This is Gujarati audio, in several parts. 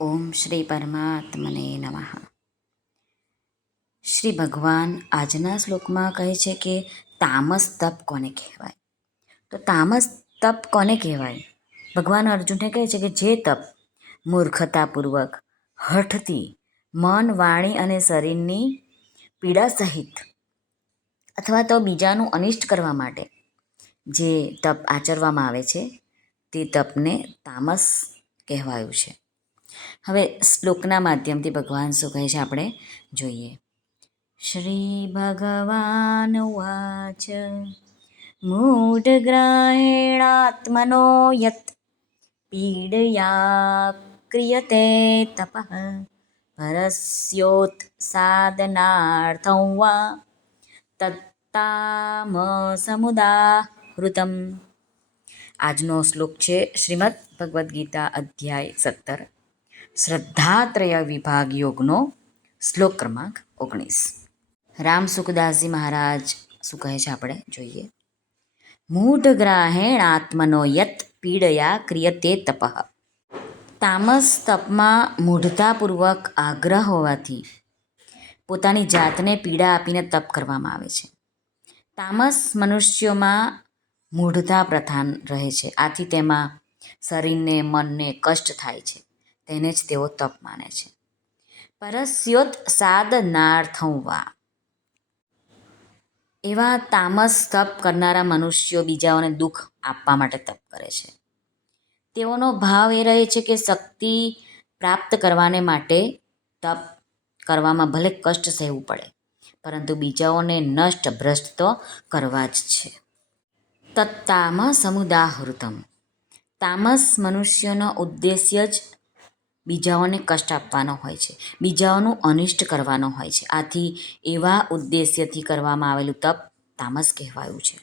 ઓમ શ્રી પરમાત્મને નમઃ. શ્રી ભગવાન આજના શ્લોકમાં કહે છે કે તામસ તપ કોને કહેવાય. તો તામસ તપ કોને કહેવાય? ભગવાન અર્જુનને કહે છે કે જે તપ મૂર્ખતાપૂર્વક, હઠથી, મન, વાણી અને શરીરની પીડા સહિત અથવા તો બીજાનું અનિષ્ટ કરવા માટે જે તપ આચરવામાં આવે છે તે તપને તામસ કહેવાયું છે. હવે શ્લોકના માધ્યમથી ભગવાન શું કહે છે આપણે જોઈએ. શ્રી ભગવાન ઉવાચ મૂઢગ્રાહેણાત્મનો યત પીડયા ક્રિયતે તપઃ પરસ્યોત સાધનાર્થં વા તત્તામસમુદાહૃતમ. આજનો શ્લોક છે શ્રીમદ ભગવદ્ ગીતા અધ્યાય 17 શ્રદ્ધાત્રય વિભાગ યોગનો શ્લોક ક્રમાંક 19. રામ સુખદાસજી મહારાજ શું કહે છે આપણે જોઈએ. મૂઢગ્રાહેણ આત્મનો યત પીડયા ક્રિયતે તપઃ. તામસ તપમાં મૂઢતાપૂર્વક આગ્રહ હોવાથી પોતાની જાતને પીડા આપીને તપ કરવામાં આવે છે. તામસ મનુષ્યોમાં મૂઢતા પ્રધાન રહે છે. આથી તેમાં શરીરને, મનને કષ્ટ થાય છે. તેને જ તેઓ તપ માને છે. પરસ્યોત સાધનાર્થં વા. એવા તામસ તપ કરનારા મનુષ્યો બીજાઓને દુઃખ આપવા માટે તપ કરે છે. તેઓનો ભાવ એ રહે છે કે શક્તિ પ્રાપ્ત કરવાને માટે તપ કરવામાં ભલે કષ્ટ સહેવું પડે, પરંતુ બીજાઓને નષ્ટ ભ્રષ્ટ તો કરવા જ છે. તત્તામ સમુદાહૃતમ. તામસ મનુષ્યનો ઉદ્દેશ્ય જ બીજાઓને કષ્ટ આપવાનો હોય છે, બીજાઓનું અનિષ્ટ કરવાનો હોય છે. આથી એવા ઉદ્દેશ્યથી કરવામાં આવેલું તપ તામસ કહેવાયું છે.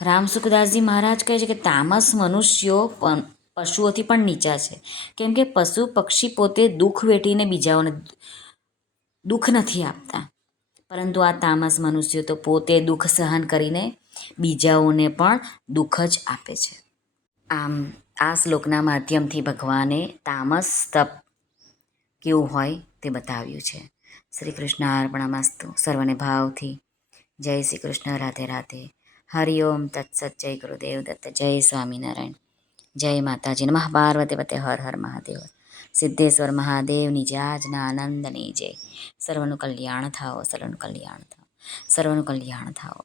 રામસુખદાસજી મહારાજ કહે છે કે તામસ મનુષ્યો પશુઓથી પણ નીચા છે. કેમ કે પશુ પક્ષી પોતે દુઃખ વેઠીને બીજાઓને દુઃખ નથી આપતા, પરંતુ આ તામસ મનુષ્યો તો પોતે દુઃખ સહન કરીને બીજાઓને પણ દુઃખ જ આપે છે. આમ આ શ્લોકના માધ્યમથી ભગવાને તામસ તપ કેવું હોય તે બતાવ્યું છે. શ્રી કૃષ્ણ અર્પણમસ્તુ. સર્વને ભાવથી જય શ્રી કૃષ્ણ. રાધે રાધે. હરિઓમ તત્સત. જય ગુરુદેવ દત્ત. જય સ્વામિનારાયણ. જય માતાજી. નમઃ પાર્વતી પતે. હર હર મહાદેવ. સિદ્ધેશ્વર મહાદેવની જય. આજના આનંદની જય. સર્વનું કલ્યાણ થાઓ, સર્વનું કલ્યાણ થાઓ, સર્વનું કલ્યાણ થાઓ.